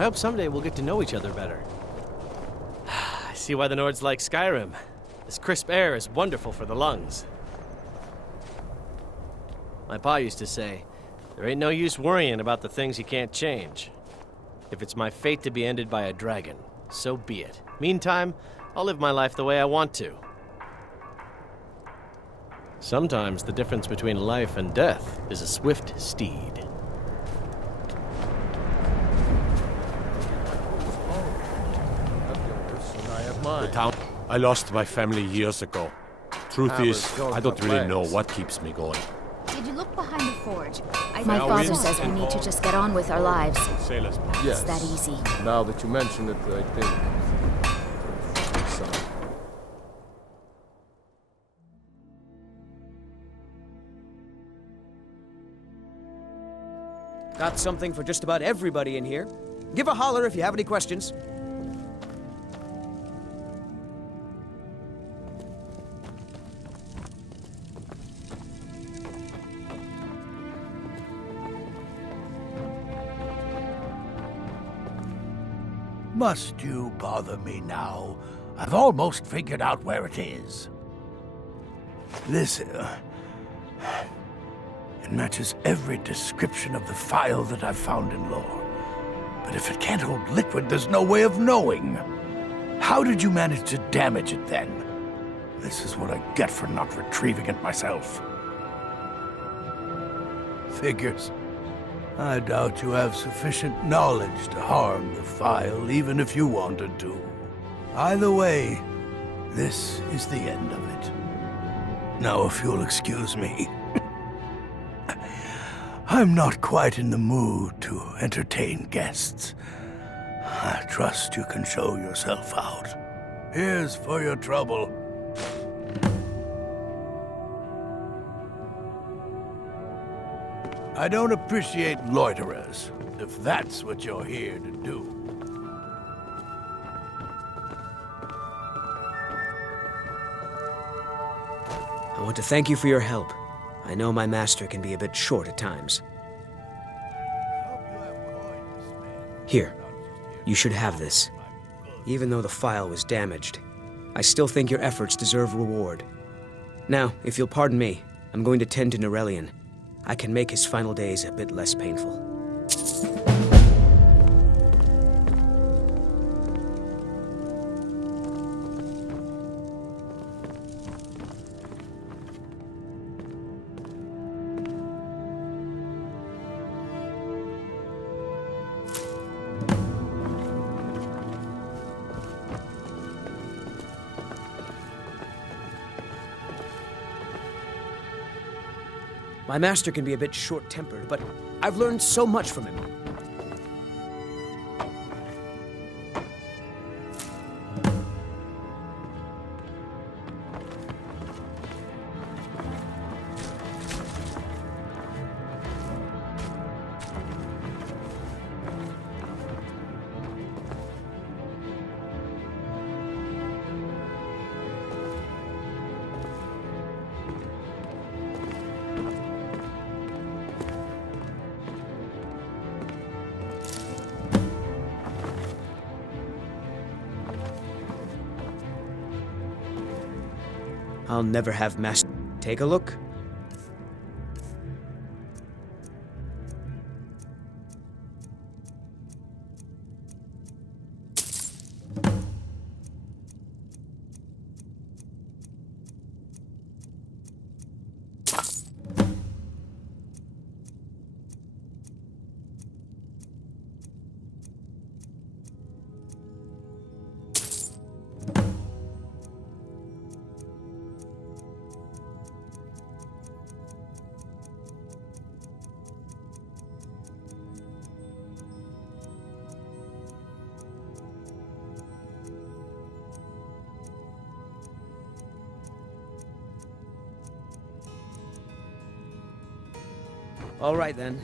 I hope someday we'll get to know each other better. I see why the Nords like Skyrim. This crisp air is wonderful for the lungs. My pa used to say, there ain't no use worrying about the things you can't change. If it's my fate to be ended by a dragon, so be it. Meantime, I'll live my life the way I want to. Sometimes the difference between life and death is a swift steed. The town. I lost my family years ago. Truth is, I don't really know what keeps me going. Did you look behind the forge? My father says we need to just get on with our lives. Yes. It's that easy. Now that you mention it, I think. So. Got something for just about everybody in here. Give a holler if you have any questions. Must you bother me now? I've almost figured out where it is. This, it matches every description of the file that I've found in lore. But if it can't hold liquid, there's no way of knowing. How did you manage to damage it then? This is what I get for not retrieving it myself. Figures. I doubt you have sufficient knowledge to harm the file, even if you wanted to. Either way, this is the end of it. Now, if you'll excuse me, I'm not quite in the mood to entertain guests. I trust you can show yourself out. Here's for your trouble. I don't appreciate loiterers, if that's what you're here to do. I want to thank you for your help. I know my master can be a bit short at times. Here, you should have this. Even though the file was damaged, I still think your efforts deserve reward. Now, if you'll pardon me, I'm going to tend to Norelian. I can make his final days a bit less painful. My master can be a bit short-tempered, but I've learned so much from him. I'll never have master. Take a look. All right, then.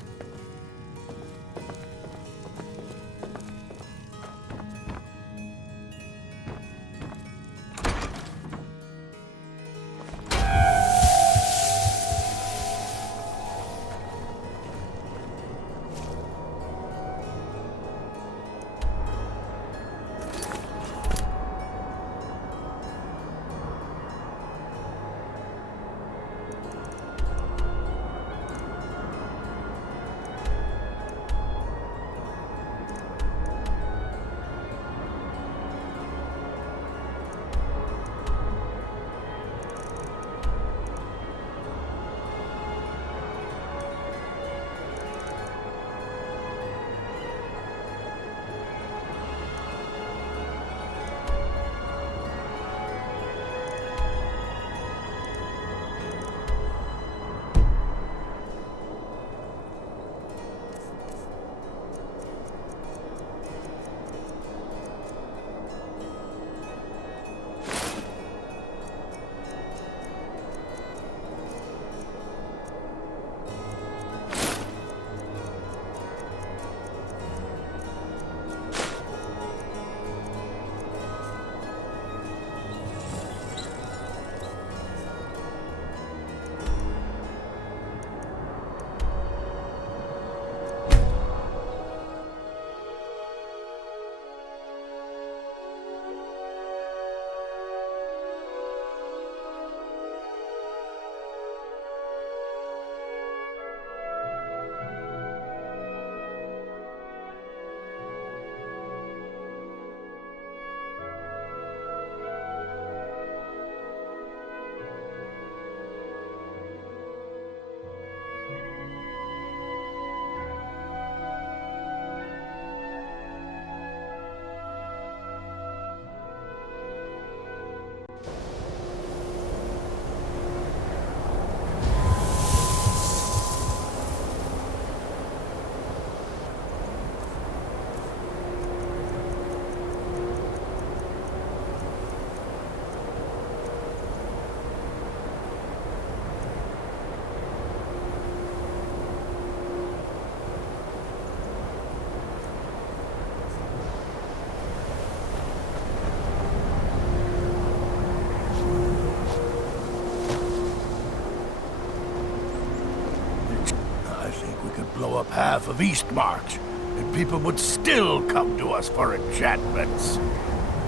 half of Eastmarch, and people would still come to us for enchantments.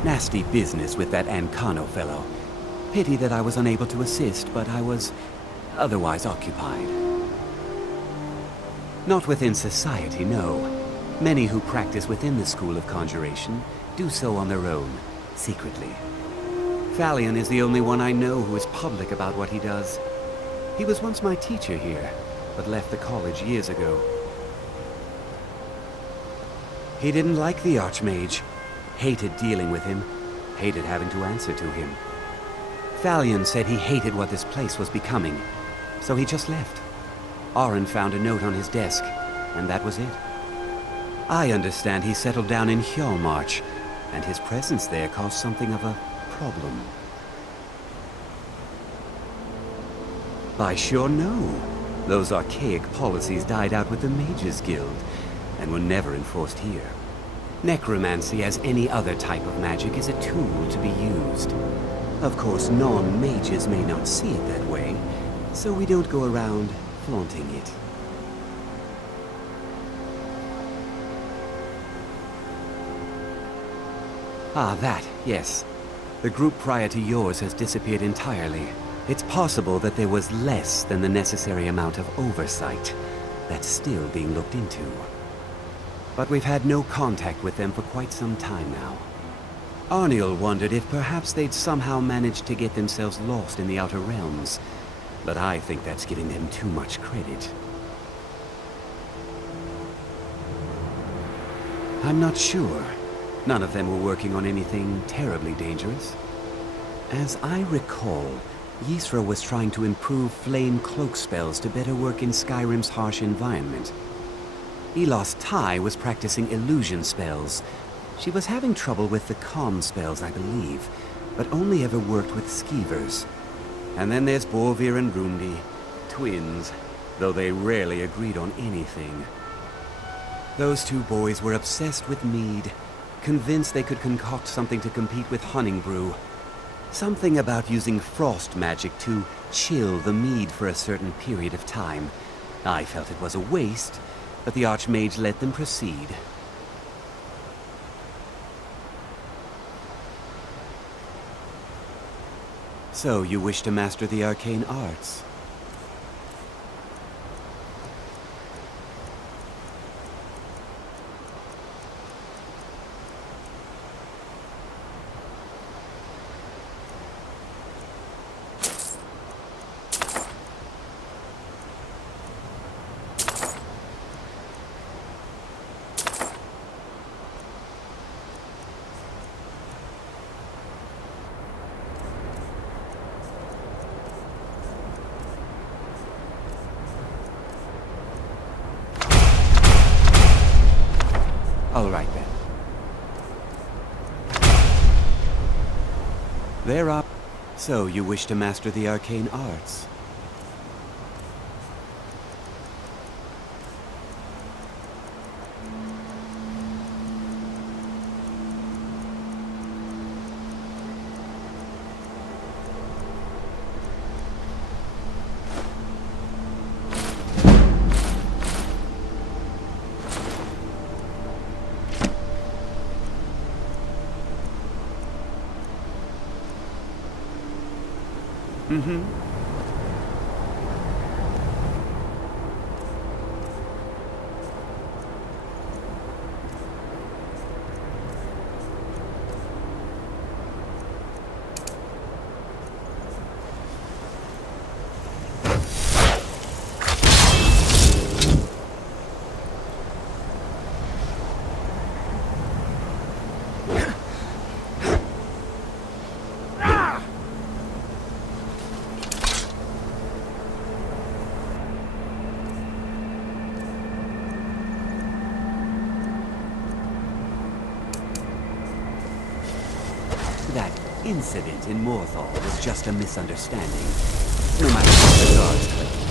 Nasty business with that Ancano fellow. Pity that I was unable to assist, but I was otherwise occupied. Not within society, no. Many who practice within the School of Conjuration do so on their own, secretly. Thalion is the only one I know who is public about what he does. He was once my teacher here, but left the college years ago. He didn't like the Archmage, hated dealing with him, hated having to answer to him. Thalion said he hated what this place was becoming, so he just left. Aron found a note on his desk, and that was it. I understand he settled down in Hjalmarch, and his presence there caused something of a problem. I sure know. Those archaic policies died out with the Mages Guild, and were never enforced here. Necromancy, as any other type of magic, is a tool to be used. Of course, non-mages may not see it that way, so we don't go around flaunting it. Ah, that, yes. The group prior to yours has disappeared entirely. It's possible that there was less than the necessary amount of oversight. That's still being looked into. But we've had no contact with them for quite some time now. Arniel wondered if perhaps they'd somehow managed to get themselves lost in the Outer Realms, but I think that's giving them too much credit. I'm not sure. None of them were working on anything terribly dangerous. As I recall, Ysra was trying to improve flame cloak spells to better work in Skyrim's harsh environment. Elos Tai was practicing illusion spells. She was having trouble with the calm spells, I believe, but only ever worked with skeevers. And then there's Borvir and Rundi, twins, though they rarely agreed on anything. Those two boys were obsessed with mead, convinced they could concoct something to compete with Honningbrew. Something about using frost magic to chill the mead for a certain period of time. I felt it was a waste, but the Archmage let them proceed. So, you wish to master the arcane arts? All right, then. They're up. So, you wish to master the arcane arts? Mm-hmm. That incident in Morthal was just a misunderstanding. No matter what the guards claim.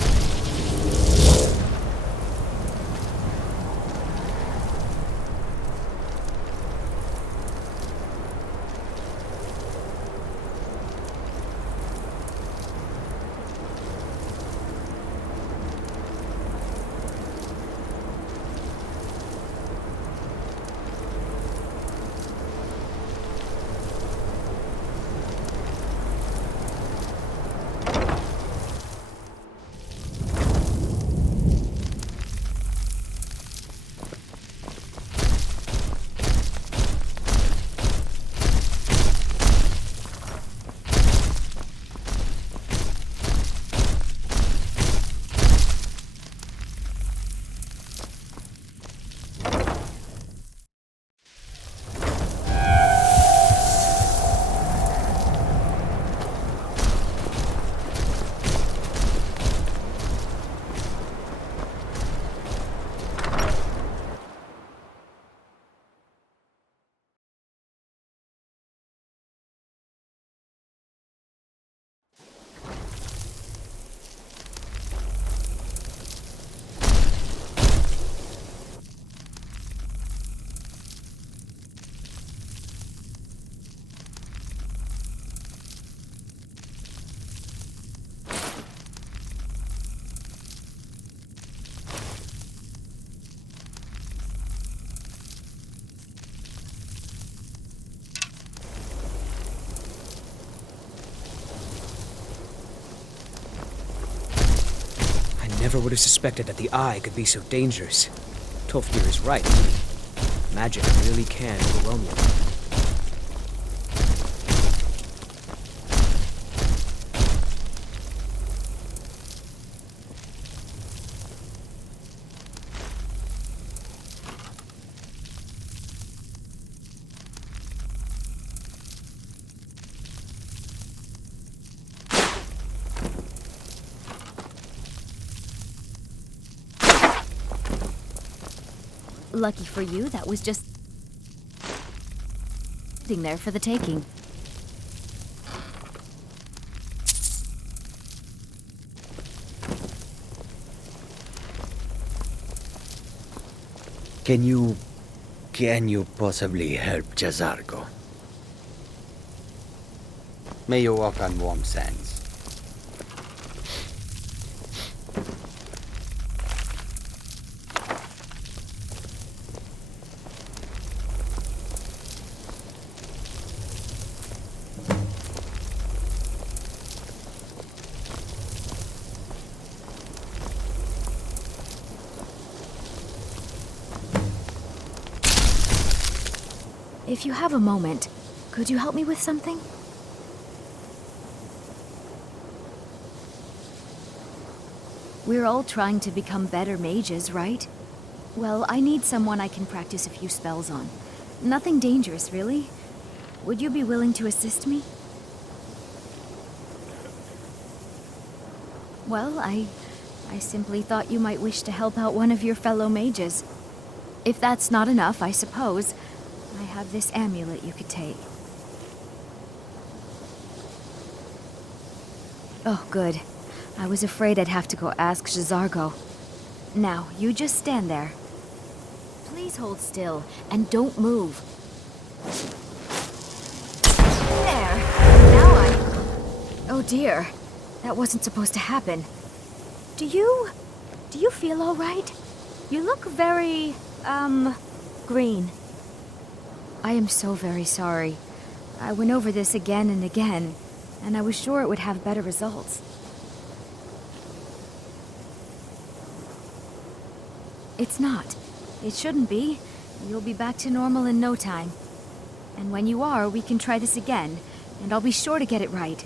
never would have suspected that the eye could be so dangerous. Tolfdir is right. Magic really can overwhelm you. Lucky for you, that was just sitting there for the taking. Can you possibly help Jazargo? May you walk on warm sands. If you have a moment, could you help me with something? We're all trying to become better mages, right? Well, I need someone I can practice a few spells on. Nothing dangerous, really. Would you be willing to assist me? Well, I simply thought you might wish to help out one of your fellow mages. If that's not enough, I suppose I have this amulet you could take. Oh, good. I was afraid I'd have to go ask Jazargo. Now, you just stand there. Please hold still, and don't move. There! Now Oh dear. That wasn't supposed to happen. Do you feel all right? You look very, green. I am so very sorry. I went over this again and again, and I was sure it would have better results. It's not. It shouldn't be. You'll be back to normal in no time. And when you are, we can try this again, and I'll be sure to get it right.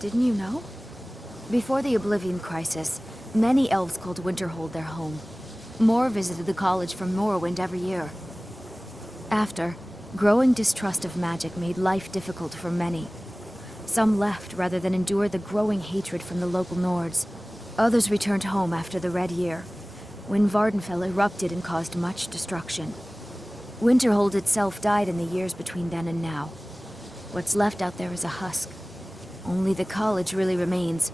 Didn't you know? Before the Oblivion Crisis, many elves called Winterhold their home. More visited the college from Morrowind every year. After, growing distrust of magic made life difficult for many. Some left rather than endure the growing hatred from the local Nords. Others returned home after the Red Year, when Vardenfell erupted and caused much destruction. Winterhold itself died in the years between then and now. What's left out there is a husk. Only the college really remains.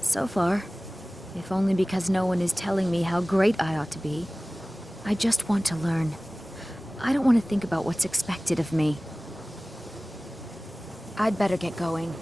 So far, if only because no one is telling me how great I ought to be, I just want to learn. I don't want to think about what's expected of me. I'd better get going.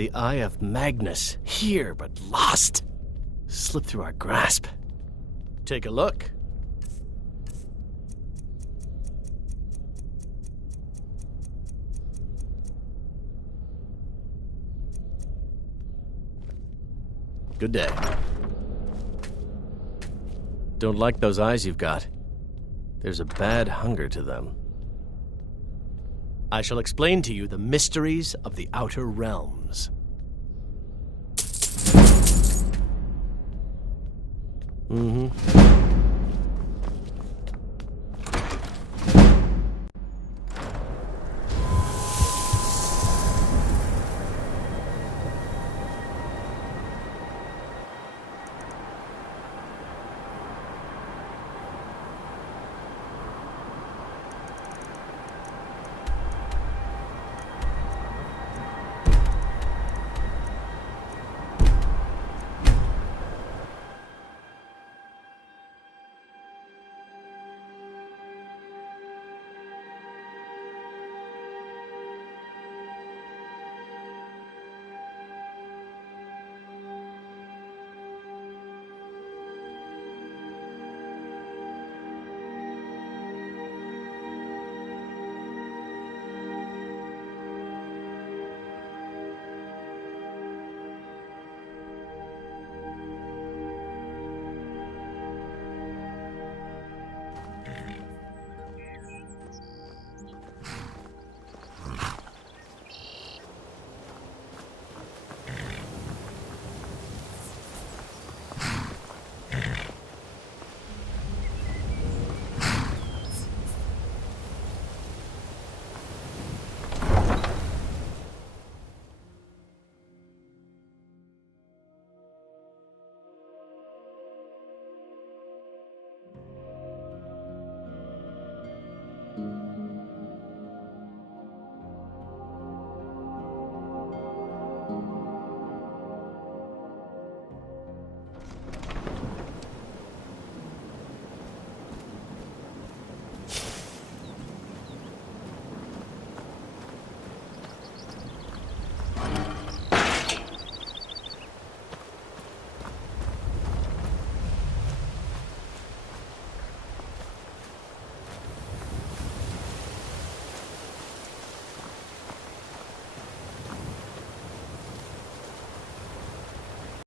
The Eye of Magnus, here but lost. Slipped through our grasp. Take a look. Good day. Don't like those eyes you've got. There's a bad hunger to them. I shall explain to you the mysteries of the Outer Realms. Mm-hmm.